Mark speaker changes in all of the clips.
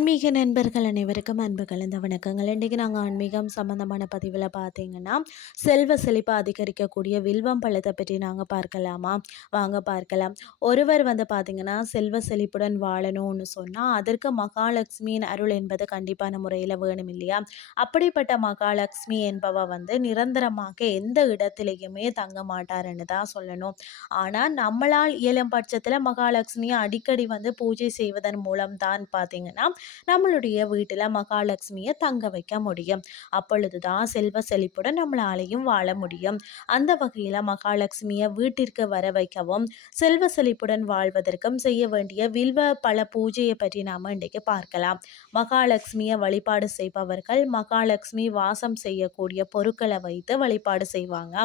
Speaker 1: ஆன்மீக நண்பர்கள் அனைவருக்கும் அன்பு கலந்த வணக்கங்கள். இன்றைக்கி நாங்கள் ஆன்மீகம் சம்மந்தமான பதிவில் பார்த்தீங்கன்னா செல்வ செழிப்பை அதிகரிக்கக்கூடிய வில்வம் பழத்தை பற்றி நாங்கள் பார்க்கலாமா? வாங்க பார்க்கலாம். ஒருவர் வந்து பார்த்திங்கன்னா செல்வ செழிப்புடன் வாழணும்னு சொன்னால் அதற்கு மகாலட்சுமியின் அருள் என்பது கண்டிப்பான முறையில் வேணும் இல்லையா? அப்படிப்பட்ட மகாலட்சுமி என்பவ வந்து நிரந்தரமாக எந்த இடத்துலையுமே தங்க மாட்டாருன்னு தான் சொல்லணும். ஆனால் நம்மளால் இயலும் பட்சத்தில் மகாலட்சுமியை அடிக்கடி வந்து பூஜை செய்வதன் மூலம் தான் பார்த்தீங்கன்னா நம்மளுடைய வீட்டில் மகாலட்சுமியை தங்க வைக்க முடியும். அப்பொழுது தான் செல்வ செழிப்புடன் நம்மளாலையும் வாழ முடியும். அந்த வகையில் மகாலட்சுமியை வீட்டிற்கு வர வைக்கவும் செல்வ செழிப்புடன் வாழ்வதற்கும் செய்ய வேண்டிய வில்வ பல பூஜையை பற்றி நாம் இன்றைக்கு பார்க்கலாம். மகாலட்சுமியை வழிபாடு செய்பவர்கள் மகாலட்சுமி வாசம் செய்யக்கூடிய பொருட்களை வைத்து வழிபாடு செய்வாங்க.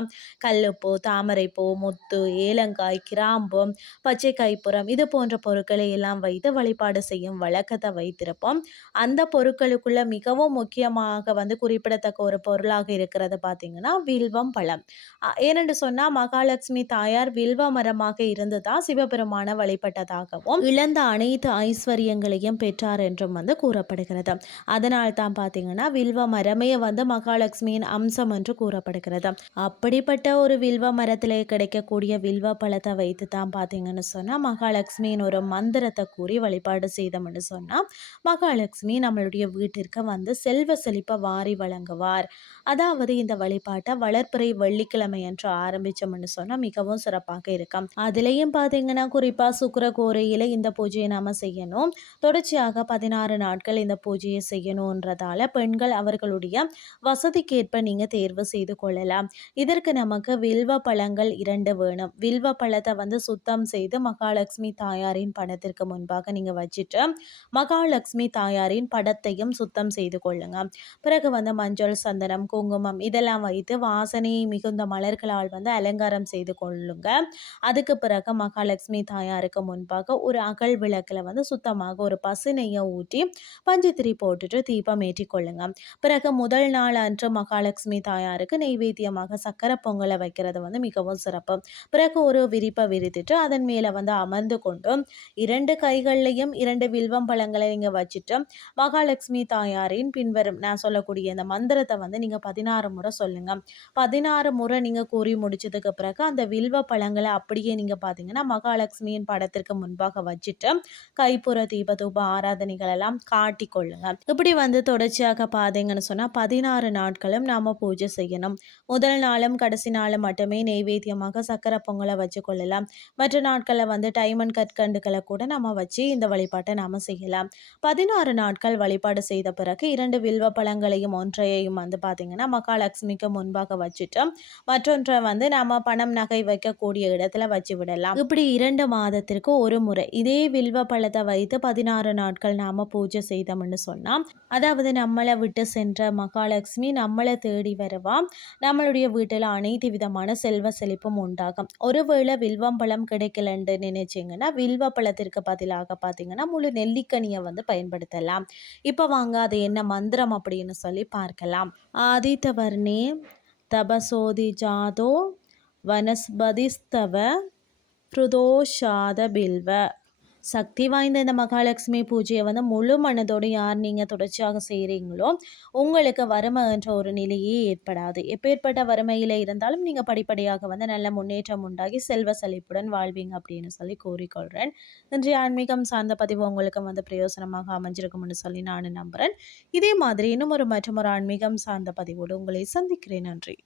Speaker 1: கல்லுப்பூ தாமரைப்பூ முத்து ஏலங்காய் கிராம்பு பச்சை கைப்புறம் இது போன்ற பொருட்களை எல்லாம் வைத்து வழிபாடு செய்யும் வழக்கத்தை வைத்திருப்போம் அந்த பொருட்களுக்குள்ள மிகவும் முக்கியமாக வந்து குறிப்பிடத்தக்க ஒரு பொருளாக இருக்கிறது பார்த்திங்கன்னா வில்வம் பழம். ஏனென்று சொன்னால் மகாலட்சுமி தாயார் வில்வ மரமாக இருந்ததா சிவபெருமான வழிபட்டதாகவும் இழந்த அனைத்து ஐஸ்வர்யங்களையும் பெற்றார் என்றும் வந்து கூறப்படுகிறது. அதனால் தான் பார்த்தீங்கன்னா வில்வ மரமே வந்து மகாலட்சுமியின் அம்சம் என்று கூறப்படுகிறது. அப்படிப்பட்ட ஒரு வில்வ மரத்தில் கிடைக்கக்கூடிய வில்வ பழத்தை வைத்து தான் பார்த்தீங்கன்னு சொன்னால் மகாலட்சுமியின் ஒரு மந்திரத்தை கூறி வழிபாடு செய்தோம்னு சொன்னால் மகாலட்சுமி நம்மளுடைய வீட்டிற்கு வந்து செல்வ செழிப்பை வாரி வழங்குவார். அதாவது இந்த வழிபாட்டை வளர்ப்புறை வெள்ளிக்கிழமை என்று ஆரம்பித்தோம்னு சொன்னால் மிகவும் சிறப்பாக இருக்கும். அதுலேயும் பார்த்தீங்கன்னா குறிப்பாக சுக்கர கோரையில் இந்த பூஜையை நாம் செய்யணும். தொடர்ச்சியாக பதினாறு நாட்கள் இந்த பூஜையை செய்யணுன்றதால பெண்கள் அவர்களுடைய வசதிக்கேற்ப நீங்கள் தேர்வு செய்து கொள்ளலாம். இதற்கு நமக்கு வில்வ பழங்கள் இரண்டு வேணும். வில்வ பழத்தை வந்து சுத்தம் செய்து மகாலட்சுமி தாயாரின் பணத்திற்கு முன்பாக நீங்கள் வச்சுட்டு மகாலட்சுமி தாயாரின் படத்தையும் சுத்தம் செய்து கொள்ளுங்க. பிறகு வந்து மஞ்சள் சந்தனம் குங்குமம் இதெல்லாம் வைத்து வாசனை மிகுந்த மலர்களால் வந்து அலங்காரம் செய்து கொள்ளுங்க. அதுக்கு பிறகு மகாலட்சுமி தாயாருக்கு முன்பாக ஒரு அகல் விளக்கில் வந்து சுத்தமாக ஒரு பசு நெய்யை ஊற்றி பஞ்சத்திரி போட்டுட்டு தீபம் ஏற்றி கொள்ளுங்க. பிறகு முதல் நாள் அன்று மகாலட்சுமி தாயாருக்கு நெய்வேத்தியமாக சக்கரை பொங்கலை வைக்கிறது வந்து மிகவும் சிறப்பு. பிறகு ஒரு விரிப்பை விரித்துட்டு அதன் மேலே வந்து அமர்ந்து கொண்டு இரண்டு கைகள்லையும் இரண்டு வில்வம் பழங்களை நீங்கள் வச்சுட்டு மகாலட்சுமி தாயாரின் பின்வரும். நான் சொல்லக்கூடிய இந்த மந்திரத்தை வந்து நீங்கள் பதினாறு முறை சொல்லுங்கள் பதினாறு முறை நீங்கள் கூறி முடிச்சதுக்கு பிறகு அந்த வில்வ பழங்களை அப்படியே நீங்கள் பார்த்தீங்கன்னா மகாலட்சுமியின் படத்திற்கு முன்பாக வச்சுட்டு கைப்புற தீப தூப ஆராதனைகள் எல்லாம் காட்டி கொள்ளுங்க. இப்படி வந்து தொடர்ச்சியாக பார்த்தீங்கன்னு சொன்னால் பதினாறு நாட்களும் நாம் பூஜை செய்யணும். முதல் நாளும் கடைசி நாளும் மட்டுமே நெய்வேத்தியமாக சக்கரை பொங்கலை வச்சு கொள்ளலாம். மற்ற நாட்களில் வந்து டைமண்ட் கற்கண்டுகளை கூட நம்ம வச்சு இந்த வழிபாட்டை நாம் செய்யலாம். பதினாறு நாட்கள் வழிபாடு செய்த பிறகு இரண்டு வில்வ பழங்களையும் ஒன்றையையும் வந்து பார்த்திங்கன்னா மகாலட்சுமிக்கு முன்பாக வச்சுட்டு மற்றொன்றை வந்து நம்ம பணம் நகை வைக்கக்கூடிய இடத்துல வச்சு விடலாம். இப்படி இரண்டு மாதத்திற்கு ஒரு முறை இதே வில்வ பழத்தை வைத்து பதினாறு நாட்கள் நாம் பூஜை செய்தோம்னு சொன்னால் அதாவது நம்மளை விட்டு சென்ற மகாலட்சுமி நம்மளை தேடி வருவான் நம்மளுடைய வீட்டில் அனைத்து விதமான செல்வ செழிப்பும் உண்டாகும். ஒருவேளை வில்வம் பழம் கிடைக்கலன்னு நினைச்சிங்கன்னா வில்வ பழத்திற்கு பதிலாக பார்த்தீங்கன்னா முழு நெல்லிக்கனியை வந்து பயன்படுத்தலாம். இப்போ வாங்க அது என்ன மந்திரம் அப்படின்னு சொல்லி பார்க்கலாம். ஆதித்தவர்ணே தபசோதி ஜாதோ வனஸ்பதிஸ்தவ ஹிருதோஷாத பில்வ. சக்தி வாய்ந்த இந்த மகாலட்சுமி பூஜையை வந்து முழு மனதோடு யார் நீங்கள் தொடர்ச்சியாக செய்கிறீங்களோ உங்களுக்கு வறுமை என்ற ஒரு நிலையே ஏற்படாது. எப்பேற்பட்ட வறுமையில் இருந்தாலும் நீங்கள் படிப்படியாக வந்து நல்ல முன்னேற்றம் உண்டாகி செல்வ செழிப்புடன் வாழ்வீங்க அப்படின்னு சொல்லி கூறிக்கொள்கிறேன் இன்றைய ஆன்மீகம் சார்ந்த பதிவு உங்களுக்கு வந்து பிரயோசனமாக அமைஞ்சிருக்கும்னு சொல்லி நான் நம்புகிறேன் இதே மாதிரி இன்னும் ஒரு மற்றும் ஒரு ஆன்மீகம் சார்ந்த பதிவோடு உங்களை சந்திக்கிறேன். நன்றி.